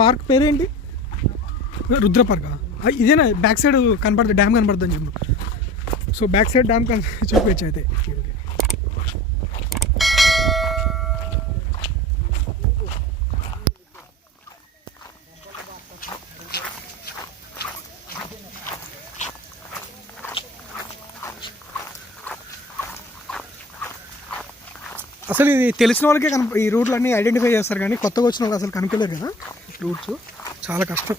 Park పేరేంటి? Rudra park. ఇదేనా back side కనపడుతుంది, డ్యామ్ కనపడుతుంది చెప్పు. సో బ్యాక్ సైడ్ డ్యామ్ చూపించు అయితే. అసలు ఇది తెలిసిన వాళ్ళకే ఈ రూట్లు అన్నీ ఐడెంటిఫై చేస్తారు, కానీ కొత్తగా వచ్చిన వాళ్ళు అసలు కనుక్కోలేరు కదా రూట్స్. చాలా కష్టం.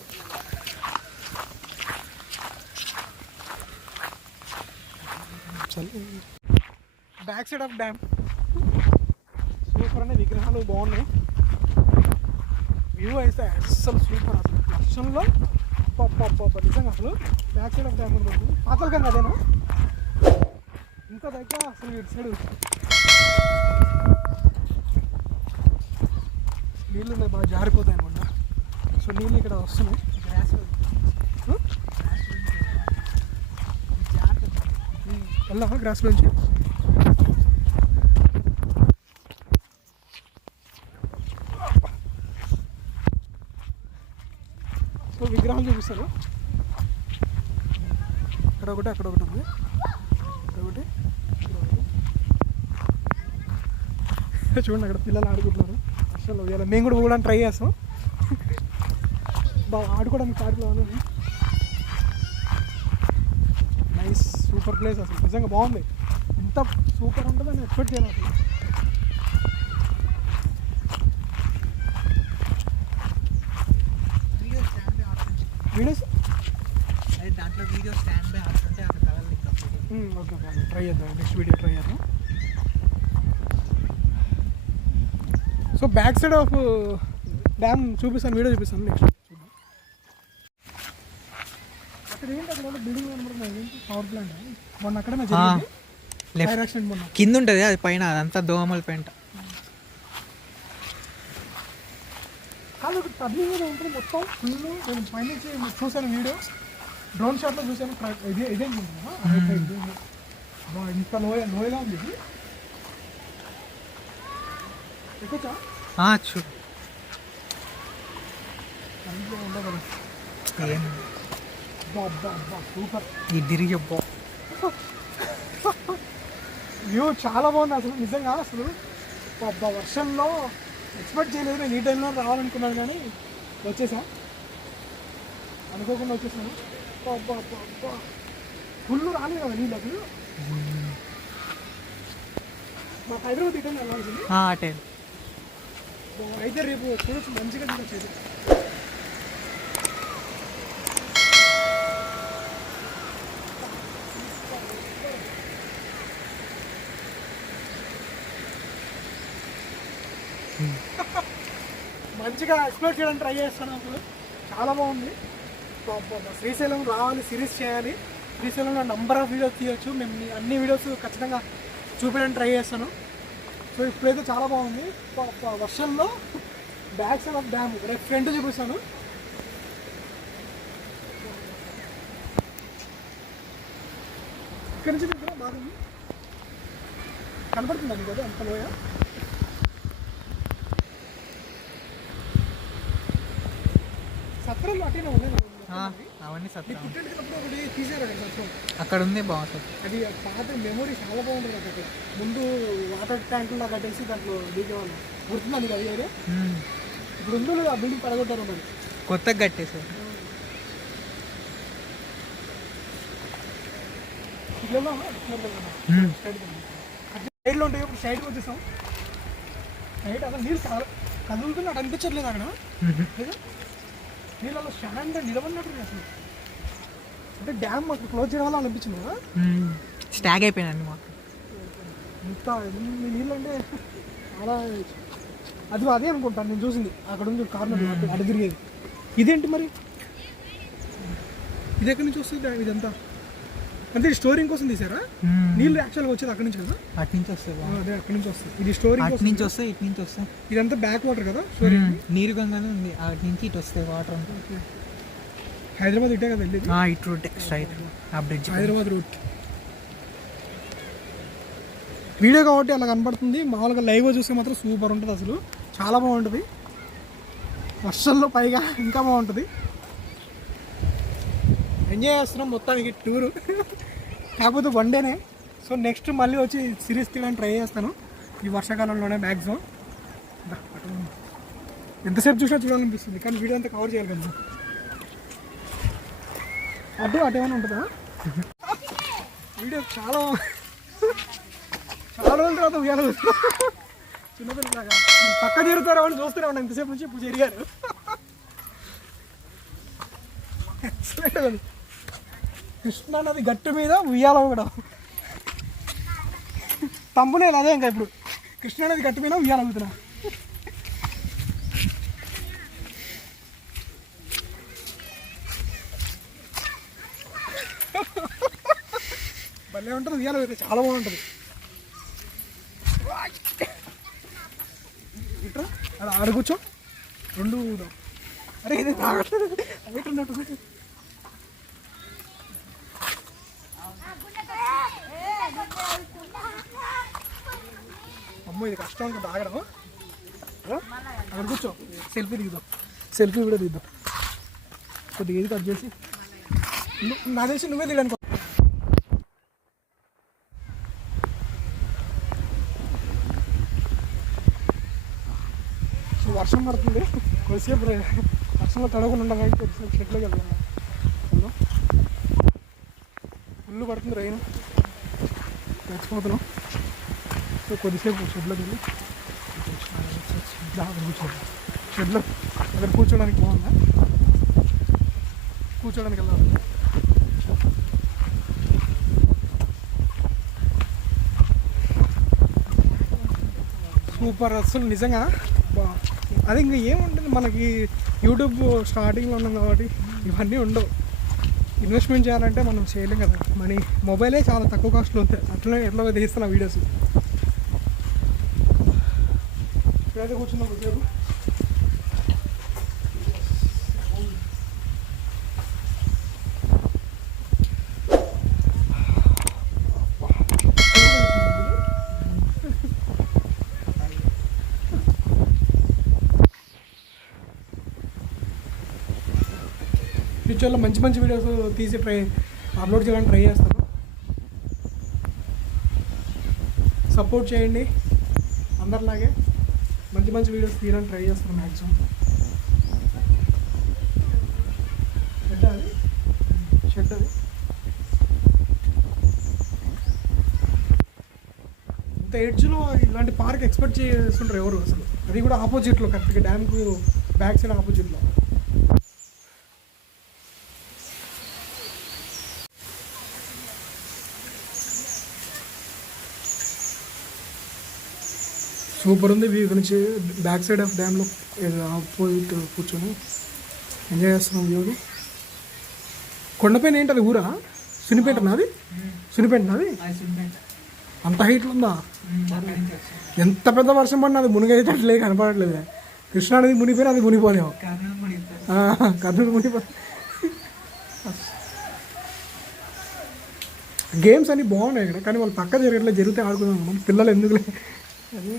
Back side of dam super అనే విగ్రహాలు బాగున్నాయి. వ్యూ అయితే అసలు సూపర్. అసలు వర్షంలో నిజంగా అసలు బ్యాక్ సైడ్ ఆఫ్ డ్యామ్ ఉంటుంది. పాతల కన్నా అదేనా ఇంకా దగ్గర అసలు ఇటు సైడ్ నీళ్ళు ఉన్నాయి, బాగా జారిపోతాయి అనమాట. సో నీళ్ళు ఇక్కడ వస్తున్నాయి. వెళ్దామా గ్రాస్లోంచి? సో విగ్రహాలు చూపిస్తారు. ఇక్కడ ఒకటి, అక్కడ ఒకటి ఉంది, ఇక్కడ ఒకటి, చూడండి అక్కడ పిల్లలు ఆడుకుంటున్నారు. అసలు ఇలా మేము కూడా పోవడానికి ట్రై చేస్తాం. బాగా ఆడుకోవడానికి పార్కులో ఉంది. నైస్ సూపర్ ప్లేస్ అసలు నిజంగా బాగుంది. ఎంత సూపర్ ఉంటుందని ఎక్స్పెక్ట్ చేయను అసలు. వీడియోస్ దాంట్లో వీడియో స్టాండ్ బై ఆడుతుంటే అక్కడ కలర్ ఓకే ట్రై చేద్దాం, నెక్స్ట్ వీడియో ట్రై చేద్దాం. So back side of dam చూపిస్తాను, వీడియో చూపిస్తాను నెక్స్ట్. అక్కడ ఏంటి అక్కడ బిల్డింగ్ కనబడుతుంది, పవర్ ప్లాంట్. మొన్న అక్కడ ఫైర్ యాక్సిడెంట్ మొన్న కింద ఉంటుంది, అది పైన అదంతా దోమల పెంట. కాదు టర్నింగ్ మీద ఉంటుంది మొత్తం ఫుల్. నేను పైనుంచి చూసాను వీడియో, డ్రోన్ షాట్లో చూసాను. ఇదేం ఇంత లోయలా ఉంది ఇది. ఎక్కువచ్చా చూడు సూపర్. ఈ తిరిగి వ్యూ చాలా బాగుంది అసలు నిజంగా. అసలు వర్షంలో ఎక్స్పెక్ట్ చేయలేదు. నేను ఈ టైంలో రావాలనుకున్నాను కానీ వచ్చేసా, అనుకోకుండా వచ్చేసాను. ఫుల్ రాలేదు కదా నీళ్ళు అసలు. మా హైదరాబాద్ ఇటైనా వెళ్ళాల్సింది అయితే రేపు చూడొచ్చు, మంచిగా చూడొచ్చు. మంచిగా ఎక్స్ప్లోర్ చేయడానికి ట్రై చేస్తాను అసలు. చాలా బాగుంది. శ్రీశైలం రావాలి, సిరీస్ చేయాలి. శ్రీశైలంలో నెంబర్ ఆఫ్ వీడియోస్ తీయచ్చు. మేము అన్ని వీడియోస్ ఖచ్చితంగా చూపించడానికి ట్రై చేస్తాను. సో ఇప్పుడైతే చాలా బాగుంది. వర్షంలో బ్యాక్ సైడ్ ఆఫ్ డ్యామ్ రేపు ఫ్రంట్ చూపిస్తాను. ఇక్కడి నుంచి దగ్గర బాగుంది, కనపడుతుందా నీకు? అంత లోయ సత్రంలో అటేనా ఉన్నాయి అవన్నీ సత్రం. పుట్టినప్పుడు ఒకటి తీసారు సత్రం, అక్కడ ఉంది బాగుంటుంది. అది పాత మెమొరీ చాలా బాగుంటుంది. అక్కడ ముందు వాటర్ ట్యాంకుల్లో కట్టేసి దాంట్లో దిగేవాళ్ళు, గుర్తుందా నీకు అది? ఏరియా ఇప్పుడు ఉందో లేదు, ఆ బిల్డింగ్ పడగొట్టారు మరి, కొత్తగా కట్టేసారు. సైడ్లో ఉంటాయి. ఇప్పుడు సైడ్కి వచ్చేసాం. సైడ్ అసలు నీళ్ళు కదులుతున్నట్టు అనిపించట్లేదు అక్కడ. నీళ్ళలో స్టాండ్ నిలబడినట్టు అసలు. అంటే డ్యామ్ మాకు క్లోజ్ చేయడం వల్ల అనిపించింది కదా, స్టాగ్ అయిపోయినాయి మాకు. ఇంత ఎన్ని నీళ్ళు అంటే చాలా. అది అదే అనుకుంటాను నేను చూసింది. అక్కడ ఉంది కార్నర్ అటు తిరిగేది. ఇదేంటి మరి, ఇది ఎక్కడి నుంచి వస్తుంది ఇదంతా? అంటే స్టోరింగ్ కోసం తీసారా? నీళ్ళు యాక్చువల్గా వచ్చేది అక్కడి నుంచి కదా? అటు నుంచి వస్తుంది. అదే అక్కడి నుంచి వస్తుంది. ఇది స్టోరింగ్ నుంచి వస్తాయి, ఇటు నుంచి వస్తాయి. ఇదంతా బ్యాక్ వాటర్ కదా, నీరు గంగానే ఉంది. అటు నుంచి ఇటు వస్తాయి వాటర్ అంతా. హైదరాబాద్ ఇటే కదా వెళ్ళేది? ఇటు రూట్ స్ట్రైట్ ఆ బ్రిడ్జ్, హైదరాబాద్ రూట్. వీడియో కాబట్టి అలా కనబడుతుంది. మామూలుగా లైవ్గా చూస్తే మాత్రం సూపర్ ఉంటుంది అసలు, చాలా బాగుంటుంది. వర్షంలో పైగా ఇంకా బాగుంటుంది. ఎంజాయ్ చేస్తున్నాం మొత్తానికి టూరు. కాకపోతే వన్ డేనే. సో నెక్స్ట్ మళ్ళీ వచ్చి సిరీస్ తీయడానికి ట్రై చేస్తాను ఈ వర్షాకాలంలోనే మ్యాక్సిమం. ఎంతసేపు చూసినా చూడాలనిపిస్తుంది, కానీ వీడియో అంతా కవర్ చేయాలి కదా. అటు ఏమైనా ఉంటుందా? వీడియో చాలా రోజుల తర్వాత ఉయ్యాల చిన్నపిల్లలాగా పక్క తిరుగుతారా అని చూస్తూనే ఉన్నాను ఇంతసేపు నుంచి. ఇప్పుడు జరిగారు. కృష్ణా నది గట్టు మీద ఉయ్యాల కూడా తమ్మునే అదే. ఇంకా ఇప్పుడు కృష్ణా నది గట్టు మీద ఉయ్యాల అవుతున్నా. భలే ఉంటుంది ఉయ్యాల అయితే, చాలా బాగుంటుంది. ఇట్రా అలా ఆడ కూర్చో, రెండు ఊదాం. అరే ఇది తాగట్లేదు అన్నట్టు. అమ్మో ఇది కష్టం ఉంటుంది తాగడం. అక్కడ కూర్చో, సెల్ఫీ దిగుదాం. సెల్ఫీ కూడా దిగుదాం. కొద్దిగా ఇది కట్ చేసి నా తెలిసి నువ్వే దిగడానికి. వర్షం పడుతుంది, కొద్దిసేపు వర్షంలో తడవకుండా ఉండడానికి కొద్దిసేపు షెడ్లోకి వెళ్దాం. ఫుల్ పడుతుంది రైన్, తెచ్చిపోతున్నాం. సో కొద్దిసేపు షెడ్లోకి వెళ్ళి కూర్చోండి. షెడ్లో అక్కడ కూర్చోడానికి బాగుందా? కూర్చోడానికి వెళ్ళాలి. సూపర్ అసలు నిజంగా. అది ఇంకా ఏముంటుంది మనకి, యూట్యూబ్ స్టార్టింగ్లో ఉన్నాం కాబట్టి ఇవన్నీ ఉండవు. ఇన్వెస్ట్మెంట్ చేయాలంటే మనం చేయలేం కదా. మనీ మొబైలే చాలా తక్కువ కాస్ట్లో ఉంది. అట్లనే ఎట్లా తీస్తున్నా వీడియోస్. ఇప్పుడైతే కూర్చున్నాం కొద్దిసేపు. ఫ్యూచర్లో మంచి మంచి వీడియోస్ తీసి అప్లోడ్ చేయడానికి ట్రై చేస్తాను. సపోర్ట్ చేయండి. అందరిలాగే మంచి మంచి వీడియోస్ తీయడానికి ట్రై చేస్తాను మ్యాక్సిమం. షెడ్ అది ఇంత ఎడ్జ్లో ఇలాంటి పార్క్ ఎక్స్పెక్ట్ చేస్తుంటారు ఎవరు అసలు. అది కూడా ఆపోజిట్లో, కరెక్ట్గా డ్యామ్కు బ్యాక్ సైడ్ ఆపోజిట్లో. సూపర్ ఉంది వ్యూ. ఇక్కడ నుంచి బ్యాక్ సైడ్ ఆఫ్ డ్యామ్లో ఆపోజిట్ కూర్చొని ఎంజాయ్ చేస్తున్నాం వ్యూని. కొండపైన ఏంటి అది ఊరా? సునిపేట నాది? సునిపేట నాది? అంత హైట్లో ఉందా? ఎంత పెద్ద వర్షం పడినా అది మునిగేటట్లే కనపడట్లేదు. కృష్ణా నది మునిపోయినా అది మునిపోలేము. కర్నూలు మునిపో. గేమ్స్ అన్నీ బాగున్నాయి ఇక్కడ, కానీ వాళ్ళు పక్క జరగట్లేదు. జరిగితే ఆడుకుందాం మనం. పిల్లలు ఎందుకులే అది.